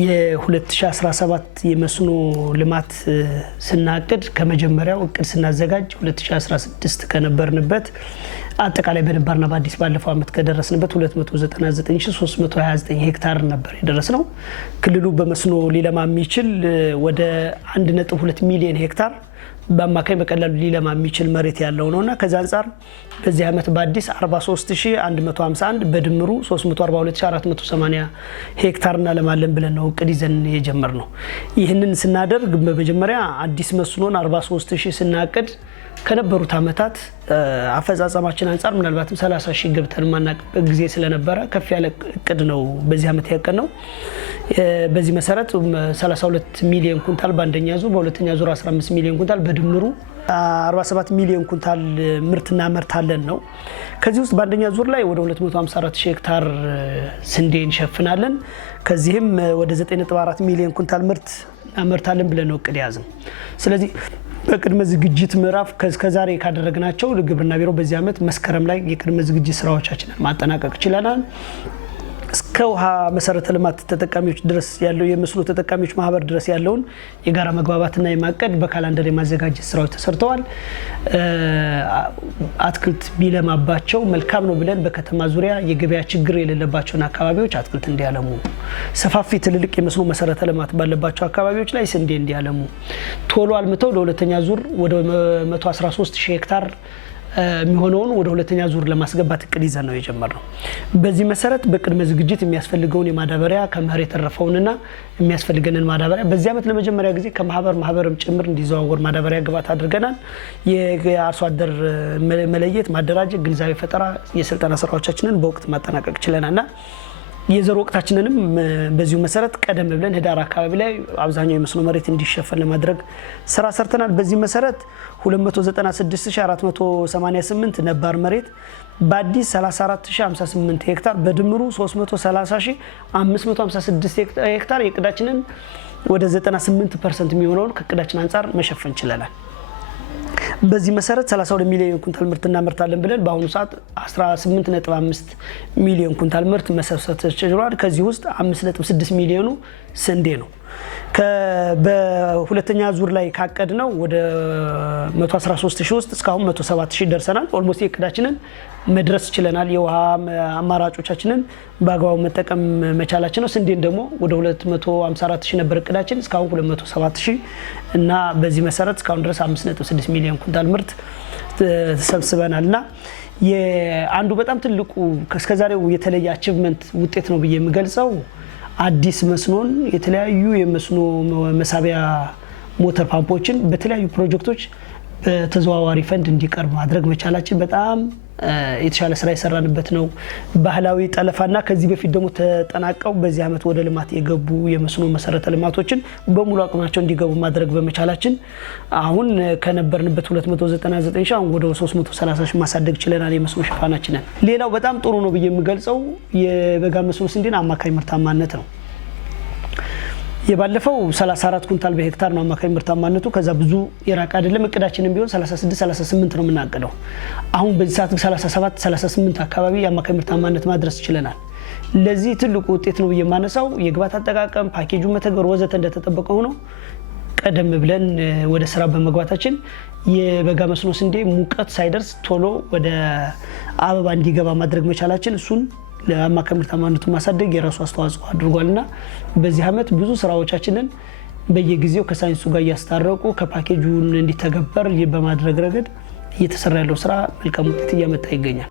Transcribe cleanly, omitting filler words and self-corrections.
የ2017 የመስኖ ልማት ስናቅድ ከመጀመሪያው እቅድ ስናዘጋጅ 2016 ከነበርንበት አጠቃላይ በነባርና በአዲስ ባለፈው አመት ከደረስንበት 299329 ሄክታር ነበር የደረስነው። ክልሉ በመስኖ ሊለማ የሚችል ወደ 1.2 ሚሊዮን ሄክታር በአማካይ በቀላሉ ሊለማ የሚችል መሬት ያለው ነውና ከዛ አንፃር በዚህ አመት በአዲስ 43151 በድምሩ 342480 ሄክታር እናለማለን ብለን ነው እቅድ ይዘን የጀመርነው። ይህንን ስናደርግ በመጀመሪያ አዲስ መስኖን 43000 ስናቅድ ከነበሩት አመታት አፈጻጸማችን አንፃር ምናልባትም 30000 ገብተን ማናቀበት ጊዜ ስለነበረ ከፍ ያለ እቅድ ነው በዚህ አመት ያቀድነው። በዚህ መሰረት 32 ሚሊዮን ኩንታል በአንደኛ ዙር፣ በሁለተኛ ዙር 15 ሚሊዮን ኩንታል በድምሩ 47 ሚሊዮን ኩንታል ምርት እናመርታለን ነው። ከዚህ ውስጥ በአንደኛ ዙር ላይ ወደ 254000 ሄክታር ስንዴ እንሸፍናለን። ከዚህም ወደ 9.4 ሚሊዮን ኩንታል ምርት እናመርታለን ብለን ነው እቅድ ያዝን። ስለዚህ በቅድመ ዝግጅት ምዕራፍ ከዛሬ ካደረግናቸው ግብርና ቢሮ በዚህ አመት መስከረም ላይ የቅድመ ዝግጅት ስራዎቻችንን ማጠናቀቅ ችለናል። እስከ ውሃ መሰረተ ልማት ተጠቃሚዎች ድረስ ያለው የመስኖ ተጠቃሚዎች ማህበር ድረስ ያለውን የጋራ መግባባትና የማቀድ በካላንደር የማዘጋጀት ስራዎች ተሰርተዋል። አትክልት ቢለማባቸው መልካም ነው ብለን በከተማ ዙሪያ የገበያ ችግር የሌለባቸውን አካባቢዎች አትክልት እንዲያለሙ፣ ሰፋፊ ትልልቅ የመስኖ መሰረተ ልማት ባለባቸው አካባቢዎች ላይ ስንዴ እንዲያለሙ ቶሎ አልምተው ለሁለተኛ ዙር ወደ 113000 ሄክታር የሚሆነውን ወደ ሁለተኛ ዙር ለማስገባት እቅድ ይዘን ነው የጀመርነው። በዚህ መሰረት በቅድመ ዝግጅት የሚያስፈልገውን የማዳበሪያ ከመኸር የተረፈውንና የሚያስፈልገንን ማዳበሪያ በዚህ አመት ለመጀመሪያ ጊዜ ከማህበርም ጭምር እንዲዘዋወር ማዳበሪያ ግብዓት አድርገናል። የአርሶ አደር መለየት፣ ማደራጀት፣ ግንዛቤ ፈጠራ የስልጠና ስራዎቻችንን በወቅት ማጠናቀቅ ችለናልና የዘር ወቅታችንንም በዚሁ መሰረት ቀደም ብለን ህዳር አካባቢ ላይ አብዛኛው የመስኖ መሬት እንዲሸፈን ለማድረግ ስራ ሰርተናል። በዚህ መሰረት 296488 ነባር መሬት በአዲስ 34058 ሄክታር በድምሩ 330556 ሄክታር የቅዳችንን ወደ 98% የሚሆነውን ከቅዳችን አንፃር መሸፈን ችለናል። በዚህ መሰረት 32 ሚሊዮን ኩንታል ምርት እናመርታለን ብለን በአሁኑ ሰዓት 18.5 ሚሊዮን ኩንታል ምርት መሰብሰብ ተችሏል። ከዚህ ውስጥ 5.6 ሚሊዮኑ ስንዴ ነው። በሁለተኛ ዙር ላይ ካቀድ ነው ወደ 113000 ውስጥ እስካሁን 107000 ደርሰናል። ኦልሞስት የቅዳችንን መድረስ ችለናል። የውሃ አማራጮቻችንን በአግባቡ መጠቀም መቻላችን ነው። ስንዴን ደግሞ ወደ 254000 ነበር እቅዳችን፣ እስካሁን 207000 እና በዚህ መሰረት እስካሁን ድረስ 5.6 ሚሊዮን ኩንታል ምርት ተሰብስበናልና የአንዱ በጣም ትልቁ እስከዛሬው የተለየ አቺቭመንት ውጤት ነው ብዬ የምገልጸው አዲስ መስኖን የተለያዩ የመስኖ መሳቢያ ሞተር ፓምፖችን በተለያዩ ፕሮጀክቶች በተዘዋዋሪ ፈንድ እንዲቀርብ ማድረግ መቻላችን በጣም የተሻለ ስራ የሰራንበት ነው። ባህላዊ ጠለፋና ከዚህ በፊት ደግሞ ተጠናቀው በዚህ አመት ወደ ልማት የገቡ የመስኖ መሰረተ ልማቶችን በሙሉ አቅማቸው እንዲገቡ ማድረግ በመቻላችን አሁን ከነበርንበት 299 ሺህ አሁን ወደ 330 ሺህ ማሳደግ ችለናል የመስኖ ሽፋናችንን። ሌላው በጣም ጥሩ ነው ብዬ የምገልጸው የበጋ መስኖ ስንዴን አማካይ ምርታማነት ነው። የባለፈው 34 ኩንታል በሄክታር ነው አማካይ ምርታማነቱ። ከዛ ብዙ የራቅ አይደለም። እቅዳችንን ቢሆን 36 38 ነው የምናቀደው። አሁን በዚህ ሰዓት 37 38 አካባቢ የአማካይ ምርታማነት ማድረስ ችለናል። ለዚህ ትልቁ ውጤት ነው ብዬ የማነሳው የግብዓት አጠቃቀም፣ ፓኬጁ መተግበር ወዘተ እንደተጠበቀ ሆኖ ቀደም ብለን ወደ ስራ በመግባታችን የበጋ መስኖ ስንዴ ሙቀት ሳይደርስ ቶሎ ወደ አበባ እንዲገባ ማድረግ መቻላችን እሱን ለአማካይ ምርታማነቱ ማሳደግ የራሱ አስተዋጽኦ አድርጓልና በዚህ አመት ብዙ ስራዎቻችንን በየጊዜው ከሳይንሱ ጋር እያስታረቁ ከፓኬጁን እንዲተገበር በማድረግ ረገድ እየተሰራ ያለው ስራ መልካም ውጤት እያመጣ ይገኛል።